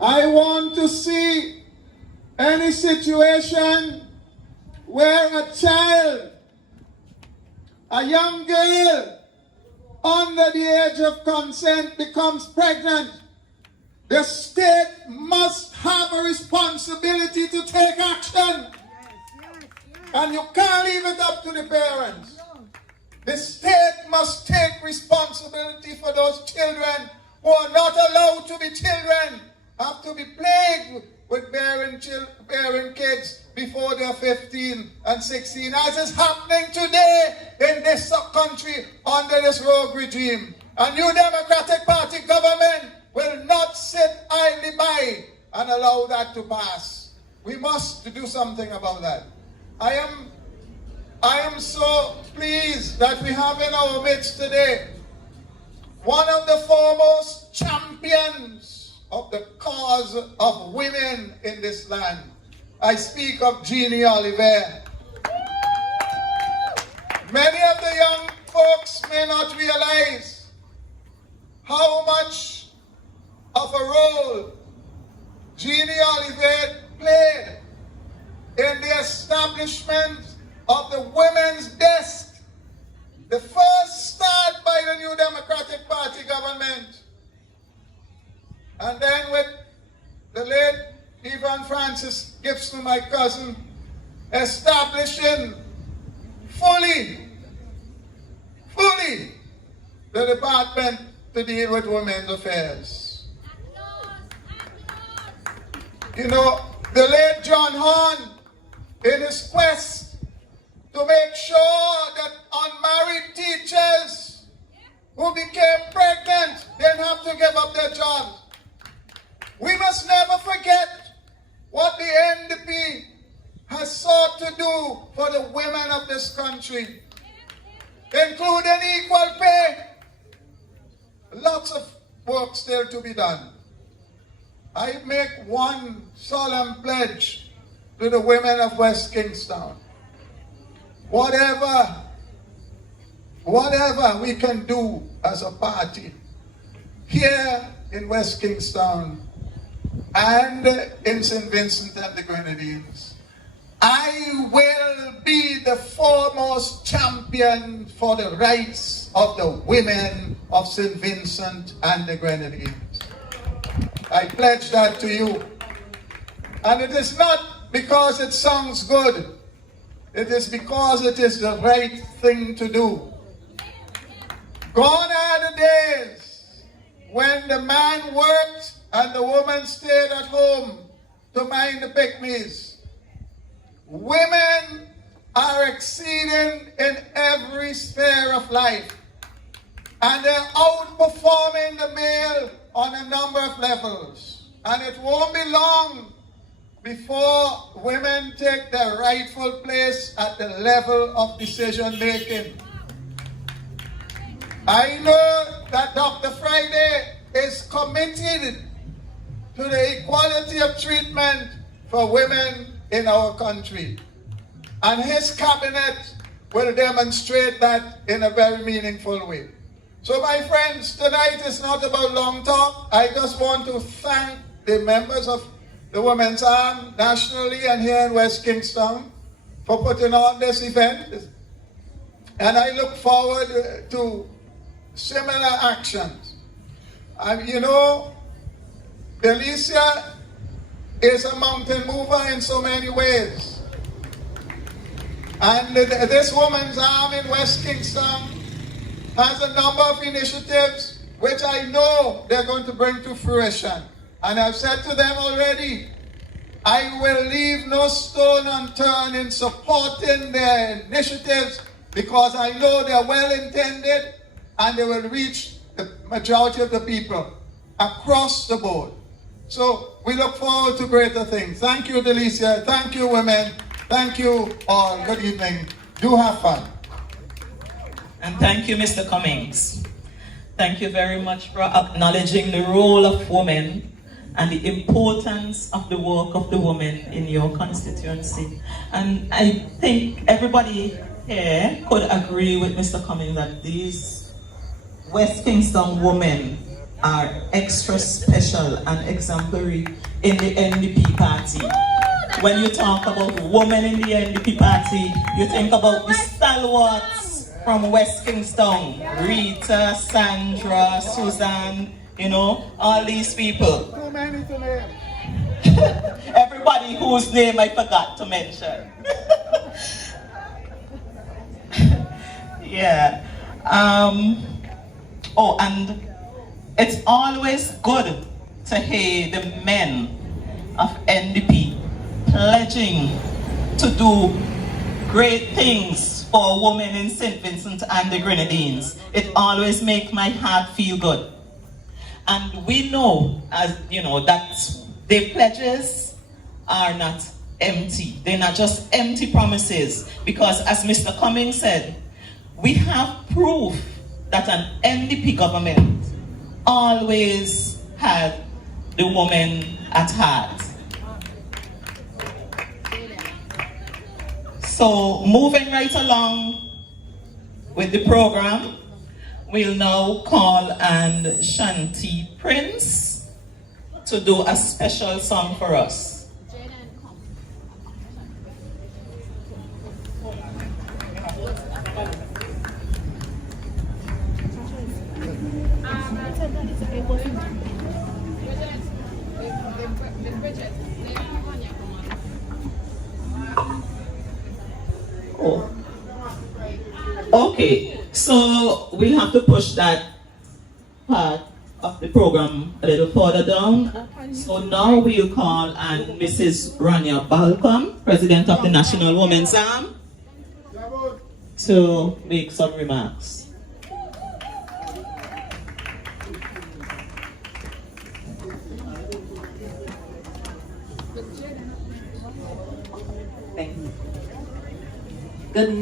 I want to see any situation where a child, a young girl under the age of consent becomes pregnant. The state must have a responsibility to take action. And you can't leave it up to the parents. The state must take responsibility for those children who are not allowed to be children, have to be plagued with bearing kids before they're 15 and 16, as is happening today in this country under this rogue regime. A New Democratic Party government will not sit idly by and allow that to pass. We must do something about that. I am so pleased that we have in our midst today one of the foremost champions of the cause of women in this land. I speak of Jeannie Oliver. Many of the young folks may not realize how much of a role Jeannie Oliver played in the establishment of the Women's Desk, the first start by the New Democratic Party government. And then with the late Evan Francis Gibson, my cousin, establishing fully the department to deal with women's affairs. You know, the late John Horn, in his quest to make sure that unmarried teachers who became pregnant didn't have to give up their jobs. We must never forget what the NDP has sought to do for the women of this country, including equal pay. Lots of work still to be done. I make one solemn pledge to the women of West Kingstown. Whatever we can do as a party here in West Kingstown and in St. Vincent and the Grenadines, I will be the foremost champion for the rights of the women of St. Vincent and the Grenadines. I pledge that to you. And it is not because it sounds good. It is because it is the right thing to do. Gone are the days when the man worked and the woman stayed at home to mind the pygmies. Women are exceeding in every sphere of life, and they're outperforming the male on a number of levels. And it won't be long before women take their rightful place at the level of decision making. I know that Dr. Friday is committed to the equality of treatment for women in our country. And his cabinet will demonstrate that in a very meaningful way. So my friends, tonight is not about long talk. I just want to thank the members of the Women's Arm nationally and here in West Kingstown for putting on this event. And I look forward to similar actions. You know, Delicia is a mountain mover in so many ways. And this Women's Arm in West Kingstown has a number of initiatives which I know they're going to bring to fruition. And I've said to them already, I will leave no stone unturned in supporting their initiatives because I know they're well intended and they will reach the majority of the people across the board. So we look forward to greater things. Thank you, Delicia. Thank you, women. Thank you all. Good evening. Do have fun. And thank you, Mr. Cummings. Thank you very much for acknowledging the role of women and the importance of the work of the women in your constituency. And I think everybody here could agree with Mr. Cummings that these West Kingston women are extra special and exemplary in the NDP party. When you talk about women in the NDP party, you think about the stalwarts from West Kingston, Rita, Sandra, Suzanne, you know, all these people. Too many to name. Everybody whose name I forgot to mention. Yeah. Oh, and it's always good to hear the men of NDP pledging to do great things for women in St. Vincent and the Grenadines. It always makes my heart feel good. And we know, as you know, that their pledges are not empty. They're not just empty promises, because as Mr. Cummings said, we have proof that an NDP government always had the woman at heart. So moving right along with the program, we'll now call on Shanti Prince to do a special song for us. Oh. Okay, so we'll have to push that part of the program a little further down. So now we'll call on Mrs. Rania Balcom, President of the National Women's Arm, to make some remarks. Thank you. Good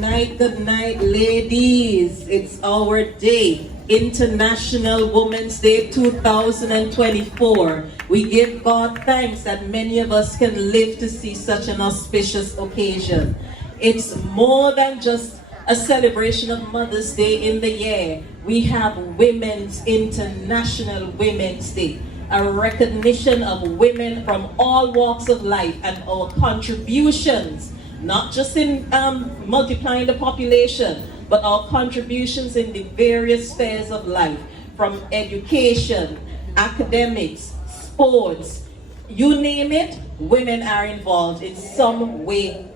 night, ladies. It's our day, International Women's Day 2024. We give God thanks that many of us can live to see such an auspicious occasion. It's more than just a celebration of Mother's Day in the year. We have International Women's Day, a recognition of women from all walks of life and our contributions, not just in multiplying the population, but our contributions in the various spheres of life, from education, academics, sports, you name it, women are involved in some way